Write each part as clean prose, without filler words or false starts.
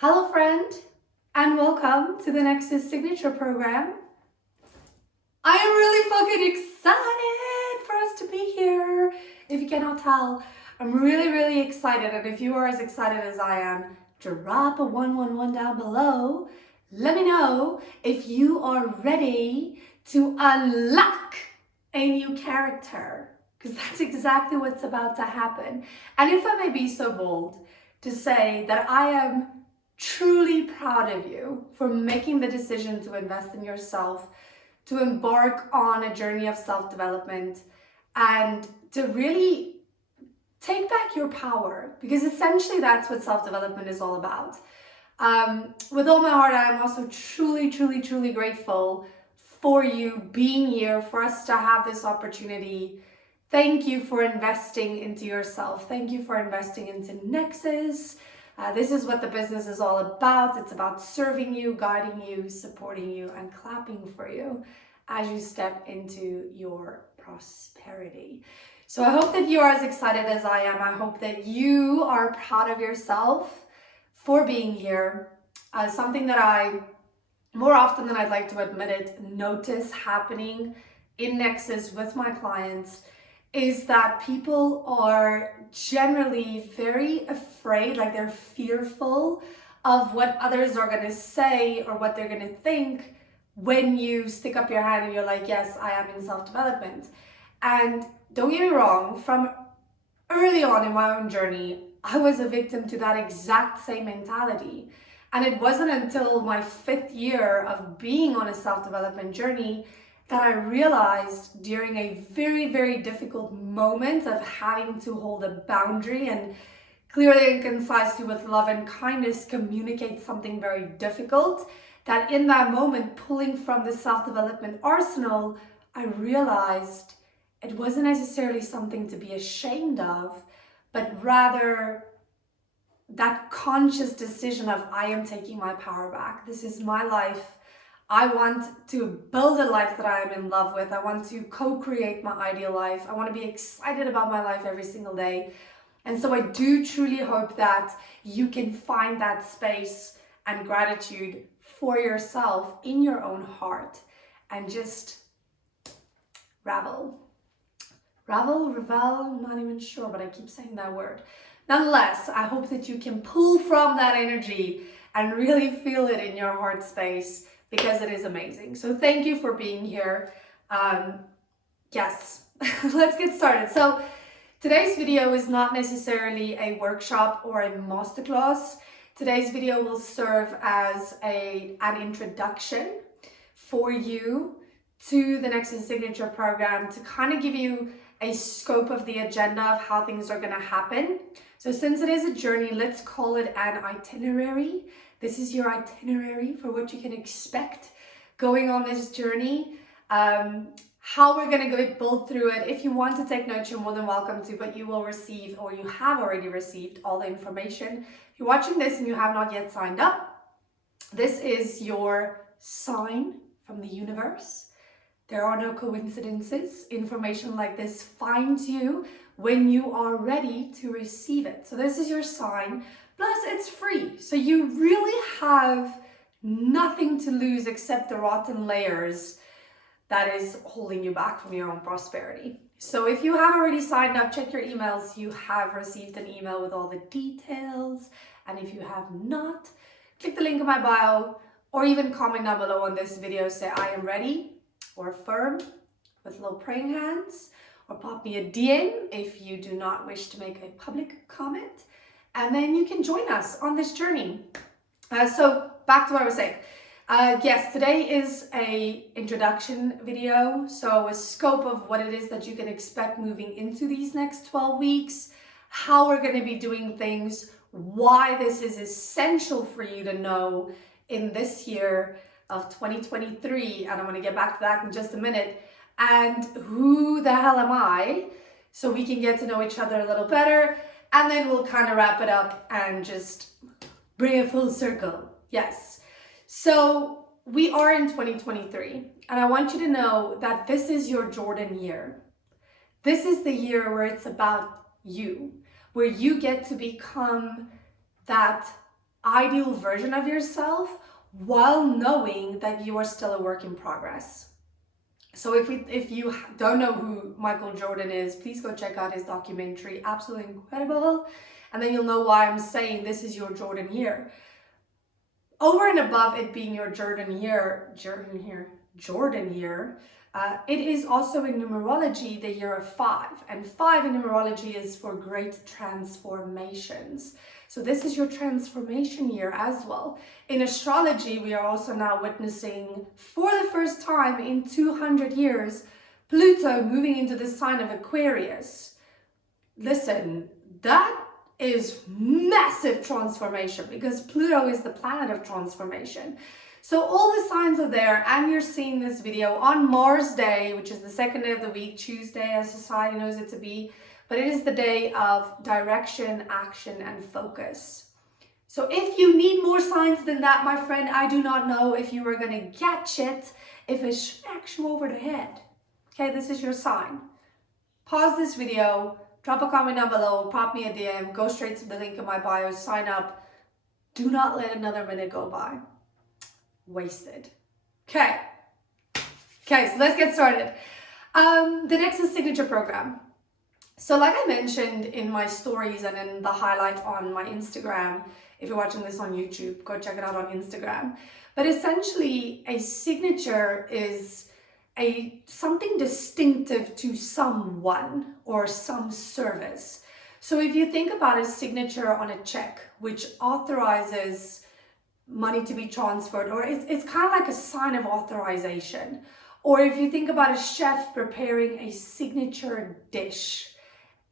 Hello friend, and welcome to the Nexus Signature Program. I am really fucking excited for us to be here. If you cannot tell, I'm really excited, and if you are as excited as I am, drop a 111 down below. Let me know if you are ready to unlock a new character, because that's exactly what's about to happen. And if I may be so bold to say that I am truly proud of you for making the decision to invest in yourself, to embark on a journey of self-development, and to really take back your power, because essentially that's what self-development is all about. With all my heart, I am also truly grateful for you being here, for us to have this opportunity. Thank you for investing into yourself. Thank you for investing into Nexus. This is what the business is all about. It's about serving you, guiding you, supporting you, and clapping for you as you step into your prosperity. So I hope that you are as excited as I am. I hope that you are proud of yourself for being here. Something that I, more often than I'd like to admit it, notice happening in Nexus with my clients is that people are generally very afraid, like they're fearful of what others are going to say or what they're going to think when you stick up your hand and you're like, yes, I am in self-development. And don't get me wrong, from early on in my own journey, I was a victim to that exact same mentality. And it wasn't until my 5th year of being on a self-development journey that I realized, during a very difficult moment of having to hold a boundary and clearly and concisely with love and kindness communicate something very difficult, that in that moment, pulling from the self-development arsenal, I realized it wasn't necessarily something to be ashamed of, but rather that conscious decision of, I am taking my power back. This is my life. I want to build a life that I am in love with. I want to co-create my ideal life. I want to be excited about my life every single day. And so I do truly hope that you can find that space and gratitude for yourself in your own heart and just revel, I'm not even sure, but I keep saying that word. Nonetheless, I hope that you can pull from that energy and really feel it in your heart space, because it is amazing. So thank you for being here. Yes, let's get started. So today's video is not necessarily a workshop or a masterclass. Today's video will serve as an introduction for you to the Nexus Signature Program, to kind of give you a scope of the agenda of how things are going to happen. So since it is a journey, let's call it an itinerary. This is your itinerary for what you can expect going on this journey. How we're going to go build through it. If you want to take notes, you're more than welcome to, but you will receive, or you have already received, all the information. If you're watching this and you have not yet signed up, this is your sign from the universe. There are no coincidences. Information like this finds you when you are ready to receive it. So this is your sign. Plus, it's free. So you really have nothing to lose except the rotten layers that is holding you back from your own prosperity. So if you have already signed up, check your emails. You have received an email with all the details. And if you have not, click the link in my bio, or even comment down below on this video, say I am ready, or affirm with little praying hands, or pop me a DM if you do not wish to make a public comment. And then you can join us on this journey. So back to what I was saying. Yes, today is a introduction video. So a scope of what it is that you can expect moving into these next 12 weeks, how we're going to be doing things, why this is essential for you to know in this year of 2023. And I'm going to get back to that in just a minute. And who the hell am I? So we can get to know each other a little better. And then we'll kind of wrap it up and just bring it full circle. Yes. So we are in 2023. And I want you to know that this is your Jordan year. This is the year where it's about you, where you get to become that ideal version of yourself while knowing that you are still a work in progress. So if you don't know who Michael Jordan is, please go check out his documentary, absolutely incredible. And then you'll know why I'm saying this is your Jordan year. Over and above it being your Jordan year, it is also in numerology the year of 5. And 5 in numerology is for great transformations. So this is your transformation year as well. In astrology, we are also now witnessing, for the first time in 200 years, Pluto moving into the sign of Aquarius. Listen, that is massive transformation, because Pluto is the planet of transformation. So all the signs are there, and you're seeing this video on Mars Day, which is the second day of the week, Tuesday as society knows it to be, but it is the day of direction, action, and focus. So if you need more signs than that, my friend, I do not know if you are going to catch it if it smacks you over the head. Okay, this is your sign. Pause this video, drop a comment down below, pop me a DM, go straight to the link in my bio, sign up. Do not let another minute go by. Wasted. Okay, so let's get started. The Nexus Signature Program. So like I mentioned in my stories and in the highlight on my Instagram, if you're watching this on YouTube, go check it out on Instagram. But essentially, a signature is something distinctive to someone or some service. So if you think about a signature on a check, which authorizes money to be transferred, or it's kind of like a sign of authorization. Or if you think about a chef preparing a signature dish,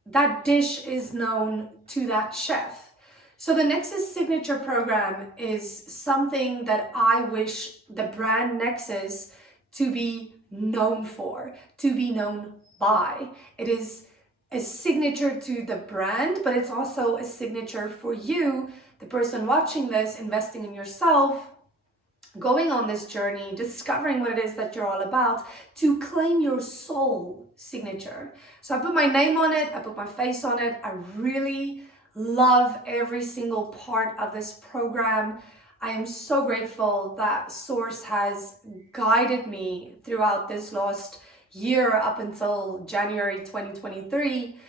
that dish is known to that chef. So the Nexus Signature Program is something that I wish the brand Nexus to be known for, to be known by. It is a signature to the brand, but it's also a signature for you, the person watching this, investing in yourself, going on this journey, discovering what it is that you're all about, to claim your soul signature. So I put my name on it, I put my face on it. I really love every single part of this program. I am so grateful that Source has guided me throughout this last year up until January 2023,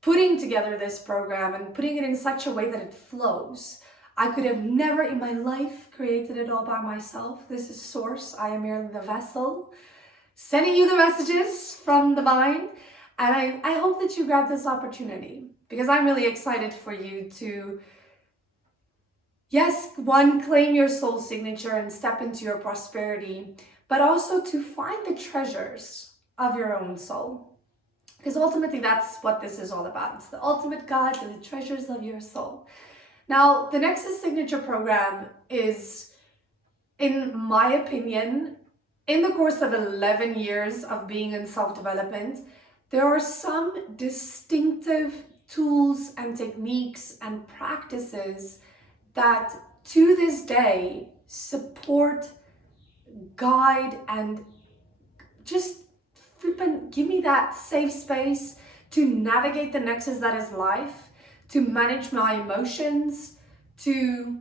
putting together this program and putting it in such a way that it flows. I could have never in my life created it all by myself. This is Source. I am merely the vessel, sending you the messages from the divine. And I hope that you grab this opportunity, because I'm really excited for you to, yes, one, claim your soul signature and step into your prosperity, but also to find the treasures of your own soul. Because ultimately that's what this is all about. It's the ultimate guide to the treasures of your soul. Now, the Nexus Signature Program is, in my opinion, in the course of 11 years of being in self-development, there are some distinctive tools and techniques and practices that to this day support, guide, and just flippin' give me that safe space to navigate the nexus that is life, to manage my emotions, to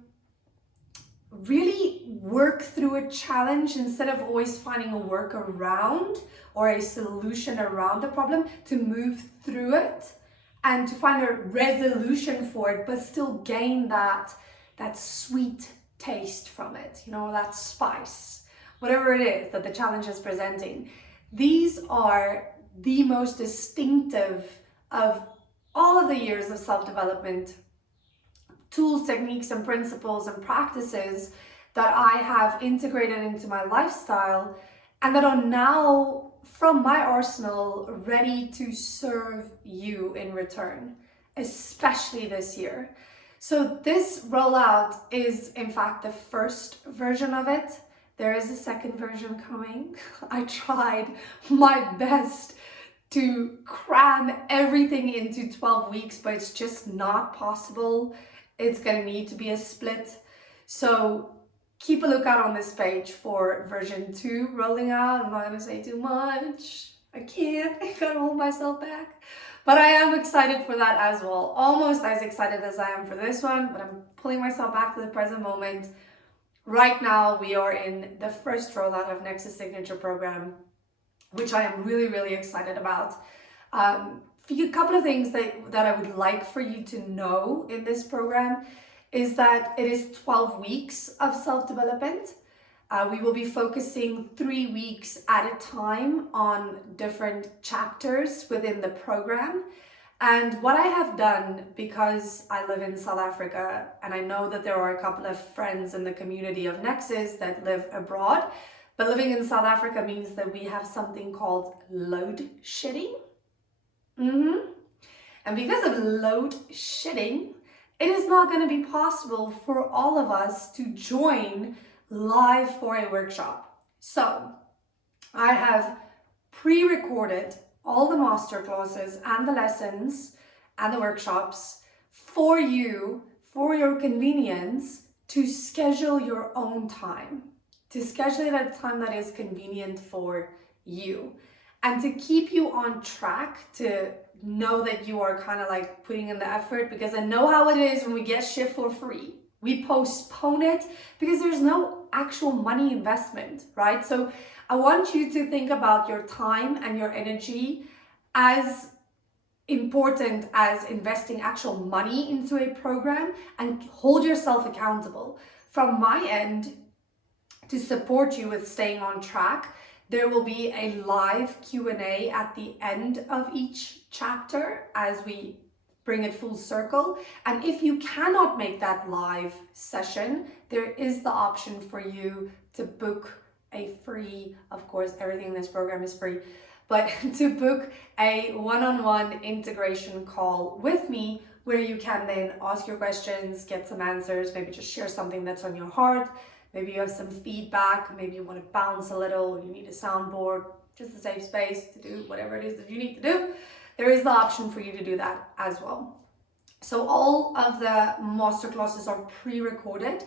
really work through a challenge instead of always finding a workaround or a solution around the problem, to move through it and to find a resolution for it, but still gain that sweet taste from it, you know, that spice, whatever it is that the challenge is presenting. These are the most distinctive of all of the years of self-development tools, techniques, and principles and practices that I have integrated into my lifestyle, and that are now from my arsenal ready to serve you in return, especially this year. So this rollout is in fact the first version of it. There is a second version coming. I tried my best to cram everything into 12 weeks, but it's just not possible. It's gonna need to be a split. So keep a lookout on this page for version 2 rolling out. I'm not gonna say too much. I can't, I gotta hold myself back. But I am excited for that as well. Almost as excited as I am for this one, but I'm pulling myself back to the present moment. Right now, we are in the first rollout of Nexus Signature Program, which I am really, really excited about. A couple of things that I would like for you to know in this program is that it is 12 weeks of self-development. We will be focusing 3 weeks at a time on different chapters within the program. And what I have done, because I live in South Africa and I know that there are a couple of friends in the community of Nexus that live abroad, but living in South Africa means that we have something called load shedding. And because of load shedding, it is not going to be possible for all of us to join live for a workshop. So I have pre-recorded all the masterclasses and the lessons and the workshops for you, for your convenience, to schedule your own time, to schedule it at a time that is convenient for you, and to keep you on track, to know that you are kind of like putting in the effort, because I know how it is when we get shit for free. We postpone it because there's no actual money investment, right? So I want you to think about your time and your energy as important as investing actual money into a program, and hold yourself accountable. From my end, to support you with staying on track, there will be a live Q&A at the end of each chapter as we bring it full circle. And if you cannot make that live session, there is the option for you to book a free, of course, everything in this program is free, but to book a one-on-one integration call with me, where you can then ask your questions, get some answers, maybe just share something that's on your heart. Maybe you have some feedback, maybe you want to bounce a little, or you need a soundboard, just a safe space to do whatever it is that you need to do. There is the option for you to do that as well. So all of the masterclasses are pre-recorded,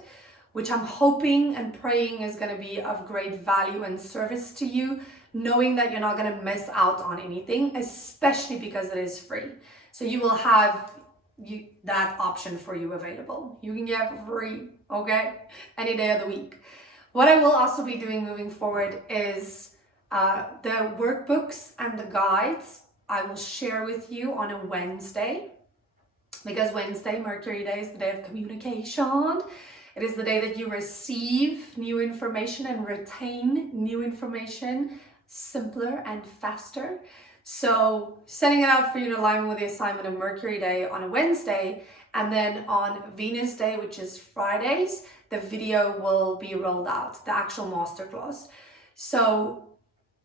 which I'm hoping and praying is going to be of great value and service to you, knowing that you're not going to miss out on anything, especially because it is free. So you will have that option for you available. You can get it for free, okay? Any day of the week. What I will also be doing moving forward is the workbooks and the guides I will share with you on a Wednesday, because Wednesday, Mercury Day, is the day of communication. It is the day that you receive new information and retain new information simpler and faster. So setting it out for you to align with the assignment of Mercury Day on a Wednesday, and then on Venus Day, which is Fridays, the video will be rolled out, the actual masterclass. So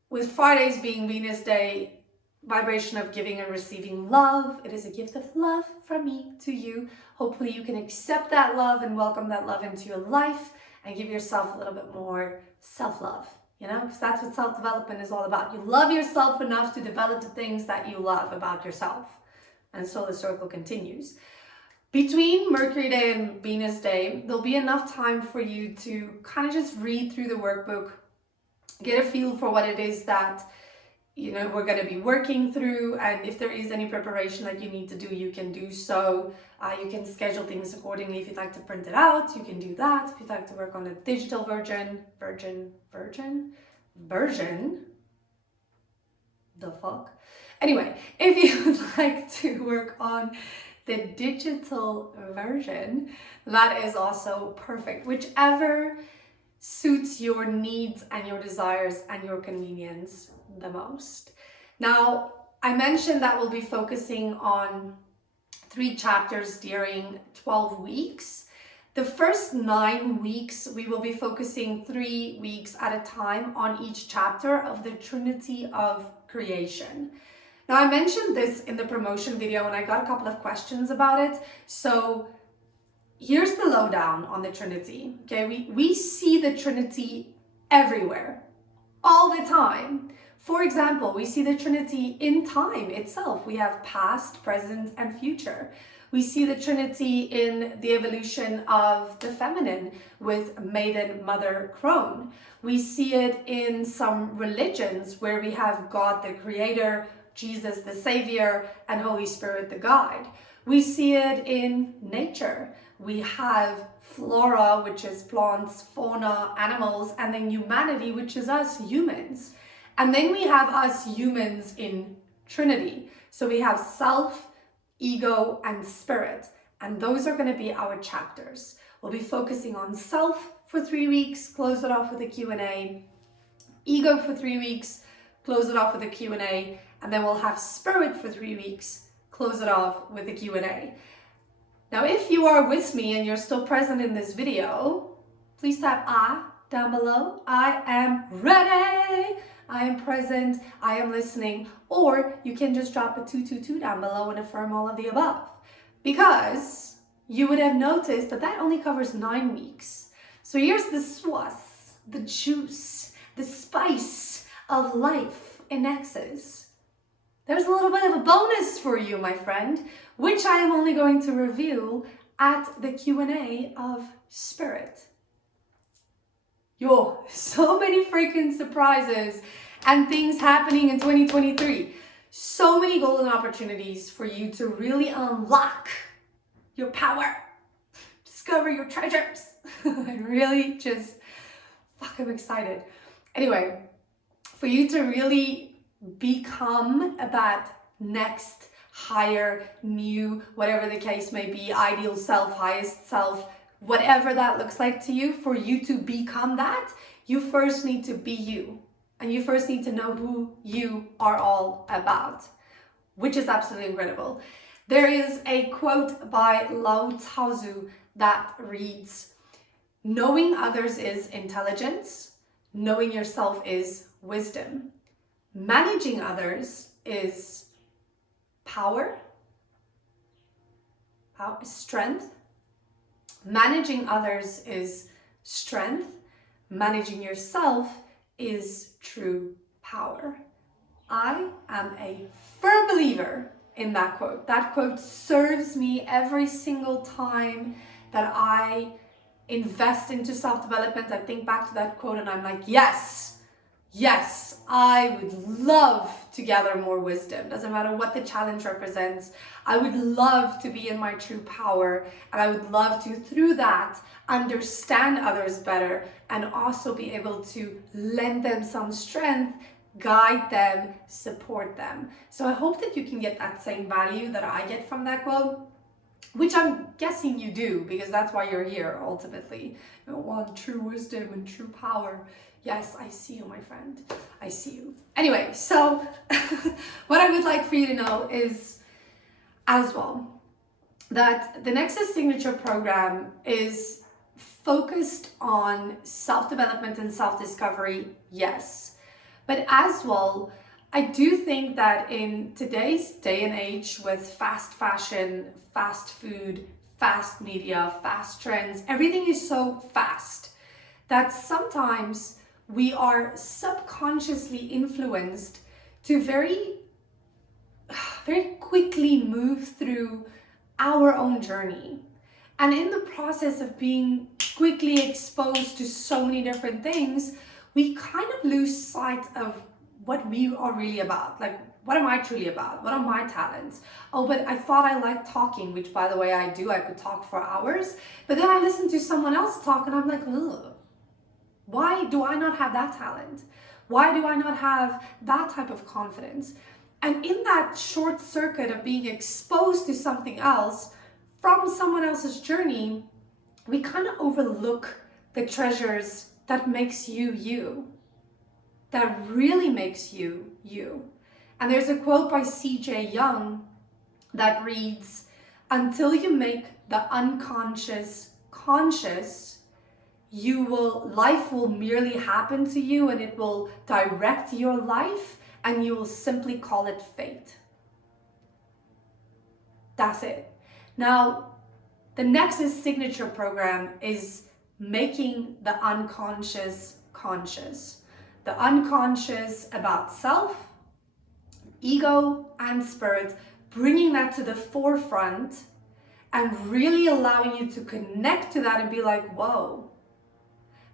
with Fridays being Venus Day, vibration of giving and receiving love, it is a gift of love from me to you. Hopefully you can accept that love and welcome that love into your life, and give yourself a little bit more self-love. You know, because that's what self-development is all about. You love yourself enough to develop the things that you love about yourself. And so the circle continues. Between Mercury Day and Venus Day, there'll be enough time for you to kind of just read through the workbook, get a feel for what it is that, you know, we're going to be working through. And if there is any preparation that you need to do, you can do so. You can schedule things accordingly. If you'd like to print it out, you can do that. If you'd like to work on the digital version, the fuck? Anyway, if you would like to work on the digital version, that is also perfect. Whichever suits your needs and your desires and your convenience the most. Now, I mentioned that we'll be focusing on 3 chapters during 12 weeks. The first 9 weeks, we will be focusing 3 weeks at a time on each chapter of the Trinity of Creation. Now, I mentioned this in the promotion video and I got a couple of questions about it. So here's the lowdown on the Trinity. Okay, we see the Trinity everywhere, all the time. For example, we see the Trinity in time itself. We have past, present, and future. We see the Trinity in the evolution of the feminine with maiden, mother, crone. We see it in some religions where we have God the creator, Jesus the Savior, and Holy Spirit the guide. We see it in nature. We have flora, which is plants, fauna, animals, and then humanity, which is us humans. And then we have us humans in Trinity. So we have self, ego, and spirit. And those are going to be our chapters. We'll be focusing on self for 3 weeks, close it off with a Q&A. Ego for 3 weeks, close it off with a Q&A. And then we'll have spirit for 3 weeks, close it off with a Q&A. Now, if you are with me and you're still present in this video, please type I down below. I am ready. I am present. I am listening. Or you can just drop a 222 down below and affirm all of the above. Because you would have noticed that that only covers 9 weeks. So here's the sauce, the juice, the spice of life in Nexus. There's a little bit of a bonus for you, my friend, which I am only going to reveal at the Q&A of Spirit. Yo, so many freaking surprises and things happening in 2023. So many golden opportunities for you to really unlock your power, discover your treasures. I'm really just fucking excited. Anyway, for you to really become that next higher, new, whatever the case may be, ideal self, highest self, whatever that looks like to you, for you to become that, you first need to be you. And you first need to know who you are all about, which is absolutely incredible. There is a quote by Lao Tzu that reads, "Knowing others is intelligence, knowing yourself is wisdom. Managing others is power, strength. Managing others is strength. Managing yourself is true power." I am a firm believer in that quote. That quote serves me every single time that I invest into self-development. I think back to that quote and I'm like, yes, I would love to gather more wisdom. Doesn't matter what the challenge represents. I would love to be in my true power, and I would love to, through that, understand others better and also be able to lend them some strength, guide them, support them. So I hope that you can get that same value that I get from that quote, which I'm guessing you do, because that's why you're here ultimately. You want true wisdom and true power. Yes, I see you, my friend. I see you. Anyway, so what I would like for you to know is, as well, that the Nexus Signature Program is focused on self-development and self-discovery, yes. But as well, I do think that in today's day and age with fast fashion, fast food, fast media, fast trends, everything is so fast that sometimes we are subconsciously influenced to very quickly move through our own journey. And in the process of being quickly exposed to so many different things, we kind of lose sight of what we are really about. Like, what am I truly about? What are my talents? Oh, but I thought I liked talking, which by the way I do. I could talk for hours. But then I listen to someone else talk and I'm like, ugh. Why do I not have that talent? Why do I not have that type of confidence? And in that short circuit of being exposed to something else from someone else's journey, we kind of overlook the treasures that makes you you, that really makes you you. And there's a quote by C.J. Young that reads, "Until you make the unconscious conscious, life will merely happen to you and it will direct your life and you will simply call it fate." That's it. Now, the Nexus Signature Program is making the unconscious conscious. The unconscious about self, ego, and spirit, bringing that to the forefront and really allowing you to connect to that and be like, whoa.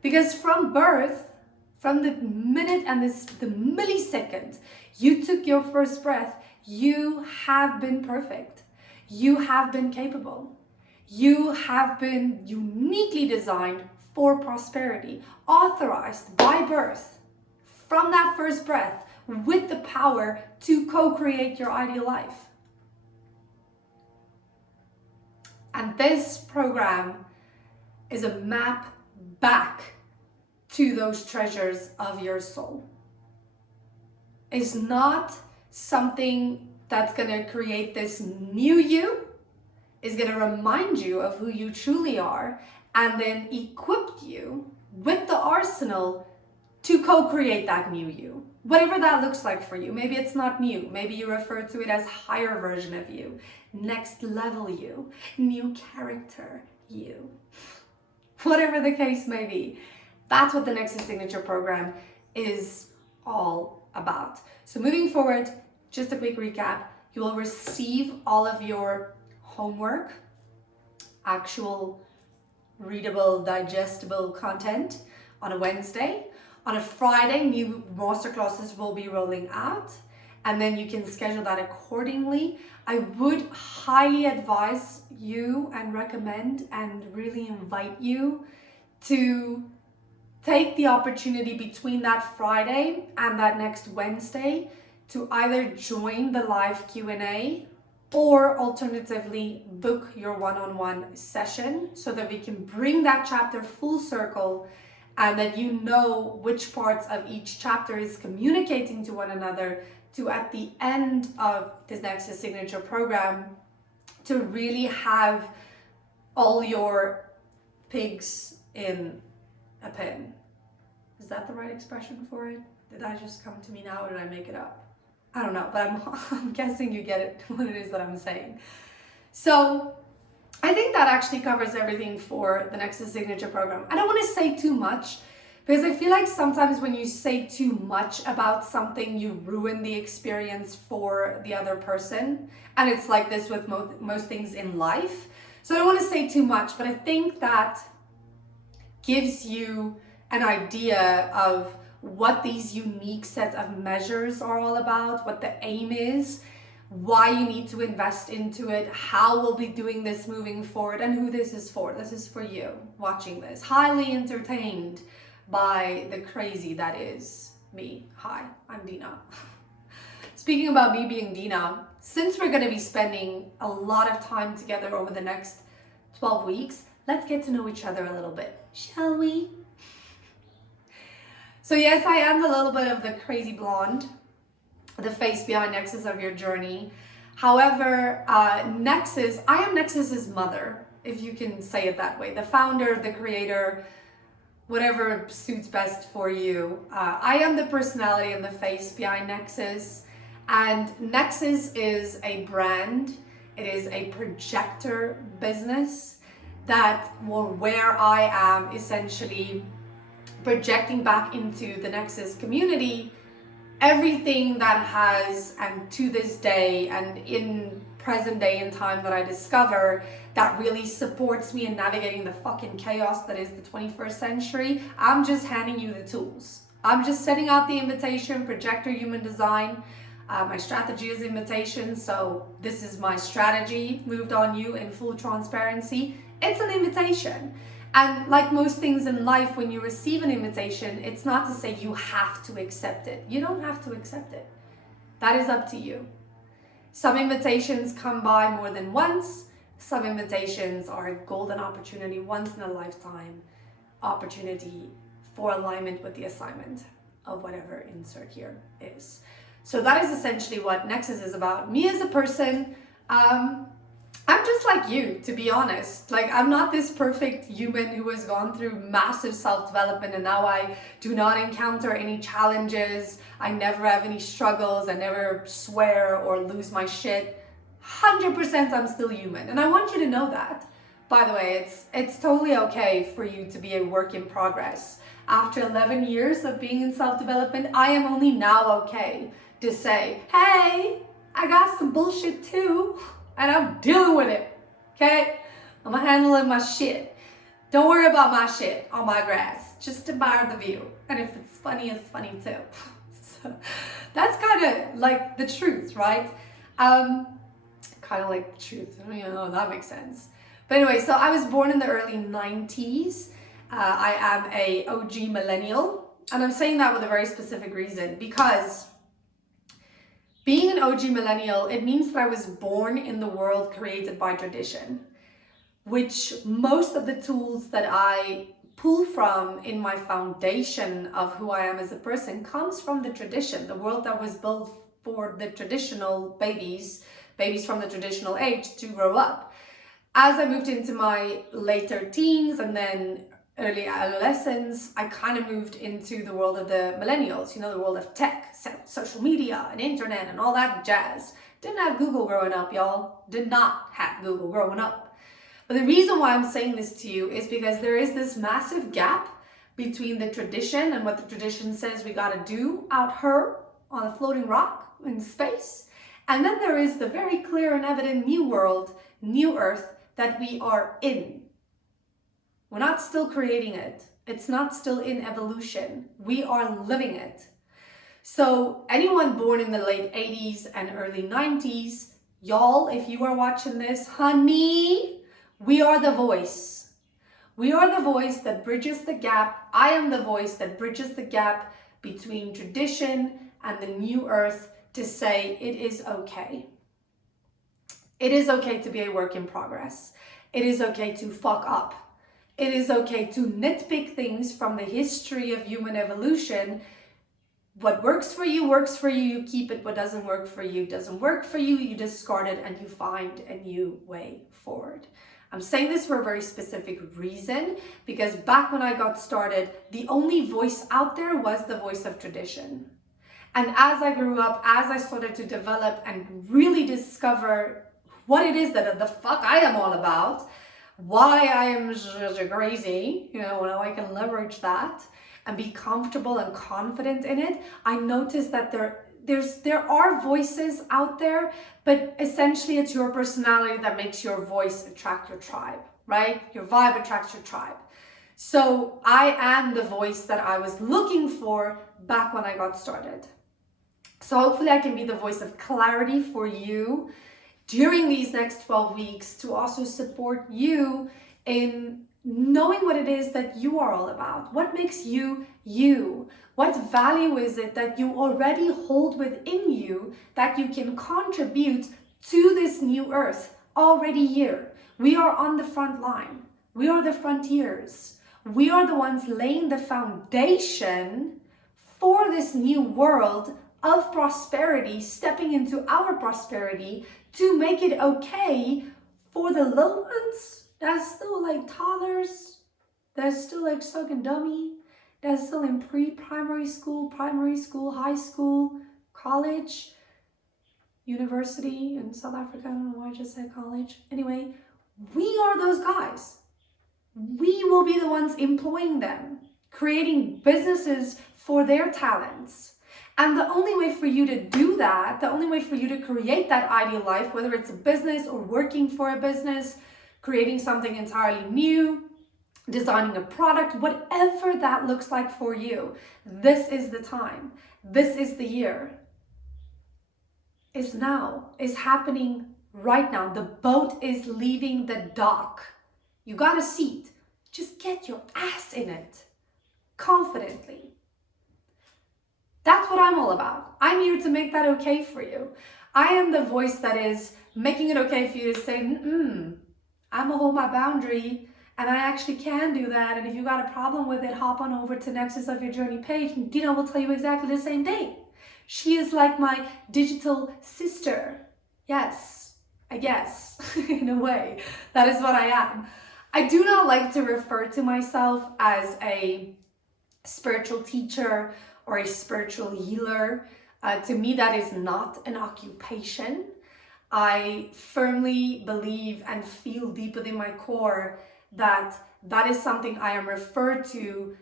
Because from birth, From the minute and the millisecond you took your first breath, you have been perfect. You have been capable. You have been uniquely designed for prosperity, authorized by birth, from that first breath, with the power to co-create your ideal life. And this program is a map back to those treasures of your soul. It's not something that's going to create this new you. It's going to remind you of who you truly are and then equip you with the arsenal to co-create that new you. Whatever that looks like for you. Maybe it's not new. Maybe you refer to it as higher version of you, next level you, new character you. Whatever the case may be. That's what the Nexus Signature Program is all about. So moving forward, just a quick recap. You will receive all of your homework, actual readable, digestible content on a Wednesday. On a Friday, new masterclasses will be rolling out, and then you can schedule that accordingly. I would highly advise you and recommend and really invite you to take the opportunity between that Friday and that next Wednesday to either join the live Q&A or alternatively book your one-on-one session so that we can bring that chapter full circle and that you know which parts of each chapter is communicating to one another to, at the end of this Nexus Signature Program, to really have all your pigs in a pen. Is that the right expression for it? Did that just come to me now or did I make it up? I don't know, but I'm guessing you get it, what it is that I'm saying. So I think that actually covers everything for the Nexus Signature Program. I don't want to say too much because I feel like sometimes when you say too much about something, you ruin the experience for the other person. And it's like this with most things in life. So I don't want to say too much, but I think that gives you an idea of what these unique set of measures are all about, what the aim is, why you need to invest into it, how we'll be doing this moving forward, and who this is for. This is for you watching this. Highly entertained by the crazy that is me. Hi, I'm Dina. Speaking about me being Dina, since we're going to be spending a lot of time together over the next 12 weeks, let's get to know each other a little bit, shall we? So yes, I am a little bit of the crazy blonde, the face behind Nexus of your journey. However, Nexus, I am Nexus's mother, if you can say it that way. The founder, the creator, whatever suits best for you. I am the personality and the face behind Nexus. And Nexus is a brand. It is a projector business that, or where I am essentially projecting back into the Nexus community everything that has, and to this day and in present day and time that I discover that really supports me in navigating the fucking chaos that is the 21st century. I'm just handing you the tools. I'm just setting out the invitation, projector human design. My strategy is invitation, so this is my strategy moved on you in full transparency. It's an invitation. And like most things in life, when you receive an invitation, it's not to say you have to accept it. You don't have to accept it. That is up to you. Some invitations come by more than once. Some invitations are a golden opportunity, once in a lifetime opportunity for alignment with the assignment of whatever insert here is. So that is essentially what Nexus is about. Me as a person, I'm just like you, to be honest. Like, I'm not this perfect human who has gone through massive self-development and now I do not encounter any challenges. I never have any struggles. I never swear or lose my shit. 100% I'm still human. And I want you to know that. By the way, it's totally okay for you to be a work in progress. After 11 years of being in self-development, I am only now okay to say, hey, I got some bullshit too. And I'm dealing with it, okay? I'm handling my shit. Don't worry about my shit on my grass. Just admire the view. And if it's funny, it's funny too. So that's kind of like the truth, right? Kind of like the truth. That makes sense. But anyway, so I was born in the early 90s. I am a OG millennial. And I'm saying that with a very specific reason, because being an OG millennial, it means that I was born in the world created by tradition, which most of the tools that I pull from in my foundation of who I am as a person comes from the tradition, the world that was built for the traditional babies from the traditional age to grow up. As I moved into my later teens and then early adolescence, I kind of moved into the world of the millennials, the world of tech, social media and internet and all that jazz. Didn't have Google growing up, y'all. Did not have Google growing up. But the reason why I'm saying this to you is because there is this massive gap between the tradition and what the tradition says we gotta do out here on a floating rock in space. And then there is the very clear and evident new world, new earth that we are in. We're not still creating it. It's not still in evolution. We are living it. So anyone born in the late 80s and early 90s, y'all, if you are watching this, honey, we are the voice. We are the voice that bridges the gap. I am the voice that bridges the gap between tradition and the new earth to say it is okay. It is okay to be a work in progress. It is okay to fuck up. It is okay to nitpick things from the history of human evolution. What works for you, you keep it. What doesn't work for you, doesn't work for you. You discard it and you find a new way forward. I'm saying this for a very specific reason, because back when I got started, the only voice out there was the voice of tradition. And as I grew up, as I started to develop and really discover what it is that the fuck I am all about, why I am crazy, how I can leverage that and be comfortable and confident in it, I noticed that there are voices out there, but essentially it's your personality that makes your voice attract your tribe, right? Your vibe attracts your tribe. So I am the voice that I was looking for back when I got started. So hopefully I can be the voice of clarity for you during these next 12 weeks to also support you in knowing what it is that you are all about. What makes you you? What value is it that you already hold within you that you can contribute to this new earth already here? We are on the front line. We are the frontiers. We are the ones laying the foundation for this new world of prosperity, stepping into our prosperity to make it okay for the little ones that's still like toddlers, that's still like sucking dummy, that's still in primary school, high school, college, university in South Africa. I don't know why I just said college. Anyway, we are those guys. We will be the ones employing them, creating businesses for their talents. And the only way for you to do that, the only way for you to create that ideal life, whether it's a business or working for a business, creating something entirely new, designing a product, whatever that looks like for you, this is the time. This is the year. Is now. Is happening right now. The boat is leaving the dock. You got a seat. Just get your ass in it. Confidently. That's what I'm all about. I'm here to make that okay for you. I am the voice that is making it okay for you to say, I'm gonna hold my boundary and I actually can do that. And if you got a problem with it, hop on over to Nexus of Your Journey page and Dina will tell you exactly the same thing. She is like my digital sister. Yes, I guess, in a way. That is what I am. I do not like to refer to myself as a spiritual teacher or a spiritual healer. To me, that is not an occupation. I firmly believe and feel deep within my core that that is something I am referred to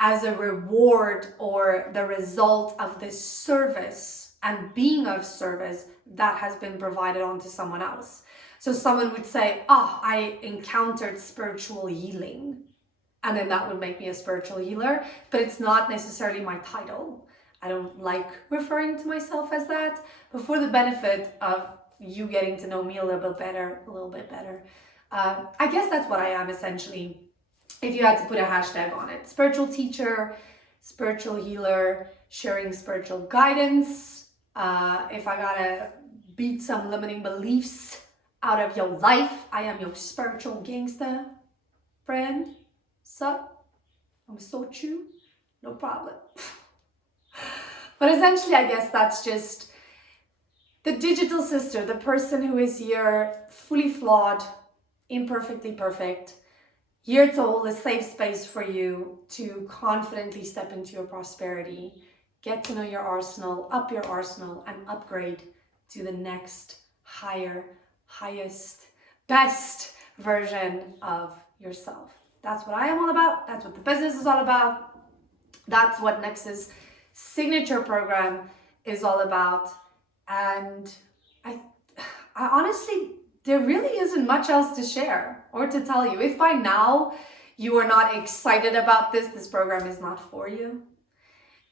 as a reward or the result of this service and being of service that has been provided onto someone else. So someone would say, oh, I encountered spiritual healing. And then that would make me a spiritual healer, but it's not necessarily my title. I don't like referring to myself as that, but for the benefit of you getting to know me a little bit better, I guess that's what I am essentially. If you had to put a hashtag on it, spiritual teacher, spiritual healer, sharing spiritual guidance. If I gotta beat some limiting beliefs out of your life, I am your spiritual gangster friend. Sup? I'm so true. No problem. But essentially, I guess that's just the digital sister, the person who is here fully flawed, imperfectly perfect, here to hold a safe space for you to confidently step into your prosperity, get to know your arsenal, up your arsenal, and upgrade to the next higher, highest, best version of yourself. That's what I am all about. That's what the business is all about. That's what Nexus Signature Program is all about. And I honestly, there really isn't much else to share or to tell you. If by now you are not excited about this program is not for you.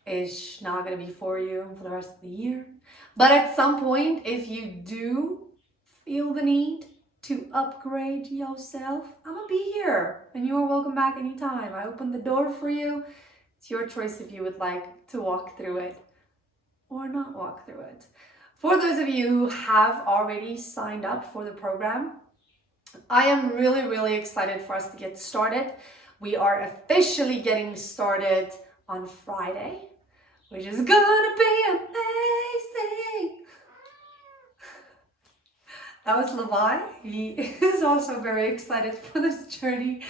It's not going to be for you for the rest of the year. But at some point, if you do feel the need to upgrade yourself, I'm gonna be here and you are welcome back anytime. I open the door for you. It's your choice if you would like to walk through it or not walk through it. For those of you who have already signed up for the program, I am really excited for us to get started. We are officially getting started on Friday, which is gonna be amazing. That was Levi. He is also very excited for this journey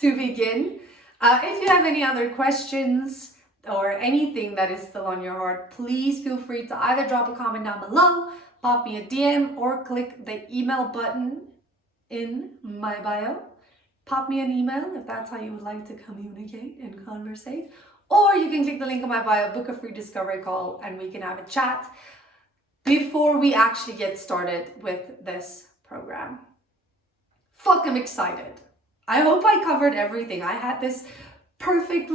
to begin. If you have any other questions or anything that is still on your heart, please feel free to either drop a comment down below, pop me a DM, or click the email button in my bio. Pop me an email if that's how you would like to communicate and conversate. Or you can click the link in my bio, book a free discovery call, and we can have a chat before we actually get started with this program. Fuck, I'm excited. I hope I covered everything. I had this perfect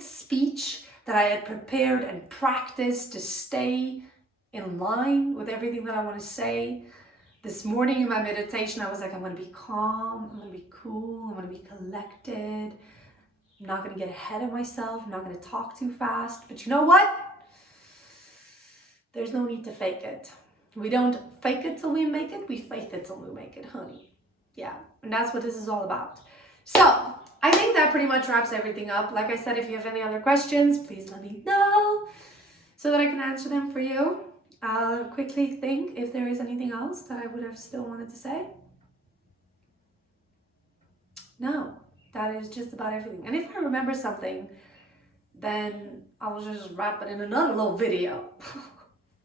speech that I had prepared and practiced to stay in line with everything that I want to say. This morning in my meditation, I was like, I'm going to be calm, I'm going to be cool, I'm going to be collected. I'm not going to get ahead of myself. I'm not going to talk too fast. But you know what? There's no need to fake it. We don't fake it till we make it. We faith it till we make it, honey. Yeah, and that's what this is all about. So I think that pretty much wraps everything up. Like I said, if you have any other questions, please let me know so that I can answer them for you. I'll quickly think if there is anything else that I would have still wanted to say. No, that is just about everything. And if I remember something, then I'll just wrap it in another little video.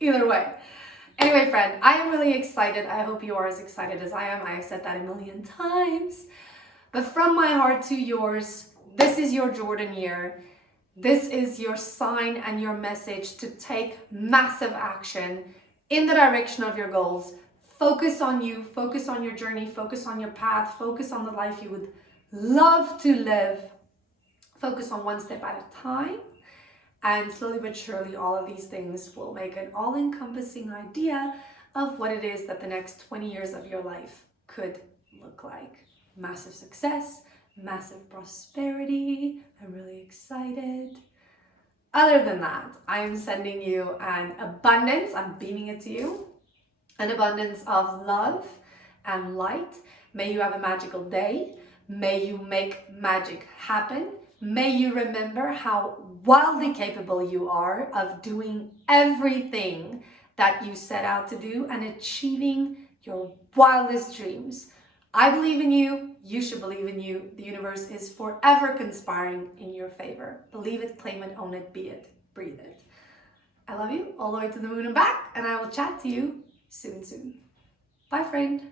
Either way. Anyway, friend, I am really excited. I hope you are as excited as I am. I have said that a million times. But from my heart to yours, this is your Jordan year. This is your sign and your message to take massive action in the direction of your goals. Focus on you, focus on your journey, focus on your path, focus on the life you would love to live. Focus on one step at a time. And slowly but surely, all of these things will make an all-encompassing idea of what it is that the next 20 years of your life could look like. Massive success, massive prosperity. I'm really excited. Other than that, I am sending you an abundance. I'm beaming it to you. An abundance of love and light. May you have a magical day. May you make magic happen. May you remember how wildly capable you are of doing everything that you set out to do and achieving your wildest dreams. I believe in you. You should believe in you. The universe is forever conspiring in your favor. Believe it, claim it, own it, be it, breathe it. I love you all the way to the moon and back, and I will chat to you soon. Bye, friend.